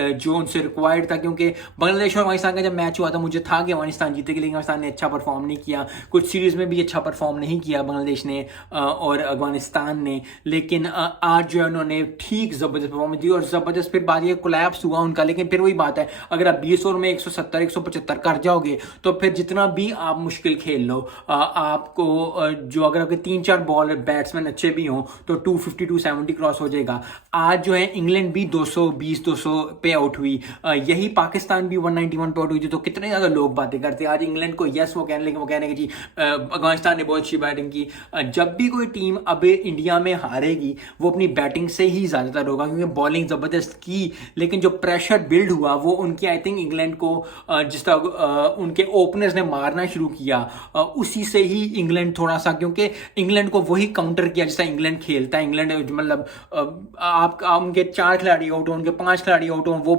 जो उनसे रिक्वायर्ड था, क्योंकि बांग्लादेश और अफगानिस्तान का जब मैच हुआ था मुझे था कि अफगानिस्तान जीतेगी, लेकिन अफगानिस्तान ने अच्छा परफॉर्म नहीं किया, कुछ सीरीज़ में भी अच्छा परफॉर्म नहीं किया बांग्लादेश ने और अफगानिस्तान ने। लेकिन आज जो है उन्होंने ठीक ज़बरदस्त परफॉर्मेंस दी और ज़बरदस्त, फिर बाद ये कोलैप्स हुआ उनका, लेकिन फिर वही बात है, अगर आप 20 ओवर में 170 175 कर जाओगे तो फिर जितना भी आप मुश्किल खेल लो आपको जो अगर आपके 3-4 बॉल बैट्समैन अच्छे भी हों तो 250 270 क्रॉस हो जाएगा। आज जो है इंग्लैंड भी 220 200 पे आउट हुई, यही पाकिस्तान भी 191 पे आउट हुई थी। तो कितने ज़्यादा लोग बातें करते हैं आज इंग्लैंड को, यस वो कहने, लेकिन वो कहने कि जी अफगानिस्तान ने बहुत अच्छी बैटिंग की। जब भी कोई टीम अब इंडिया में हारेगी वो अपनी बैटिंग से ही ज़्यादातर होगा, क्योंकि बॉलिंग ज़बरदस्त की, लेकिन जो प्रेशर बिल्ड हुआ वो उनकी आई थिंक इंग्लैंड को जिस तरह उनके ओपनर्स ने मारना शुरू किया उसी से ही इंग्लैंड थोड़ा सा, क्योंकि इंग्लैंड को वही काउंटर किया जिस तरह इंग्लैंड खेलता है। इंग्लैंड मतलब आप उनके 4 खिलाड़ी आउट हो, उनके 5 खिलाड़ी आउट हो,